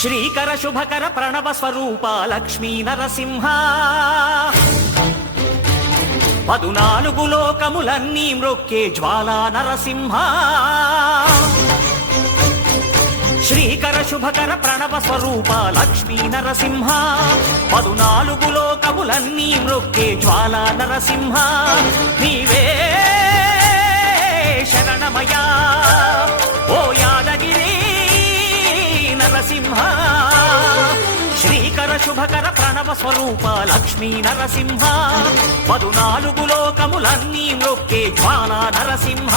శ్రీకర శుభకర ప్రణవ స్వరూప లక్ష్మీ నరసింహ 14 లోకములన్నీ మ్రొక్కే జ్వాలా నరసింహ శ్రీకర శుభకర ప్రణవ స్వరూప లక్ష్మీ నరసింహ 14 లోకములన్నీ మ్రొక్కే జ్వాలా నరసింహ నీవే శరణమయా ఓ యాదగిరి నరసింహ శ్రీకర శుభకర ప్రణవ స్వరూప లక్ష్మీ నరసింహ 14 లోకములన్నీ మ్రొక్కే జ్వాలా నరసింహ